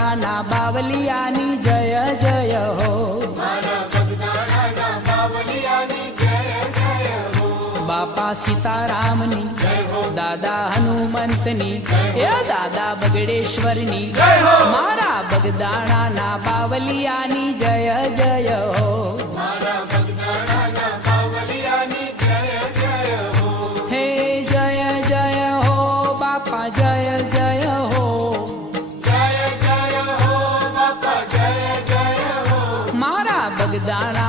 બગદાણાના બાવલિયાની જય જય હો. બાપા સીતારામની, દાદા હનુમંતની, એ દાદા બગડેશ્વરની, મારા બગદાણાના બાવલિયાની જય જય હો. હે જય જય હો બાપા, જય જય હો. મારા બગદાણા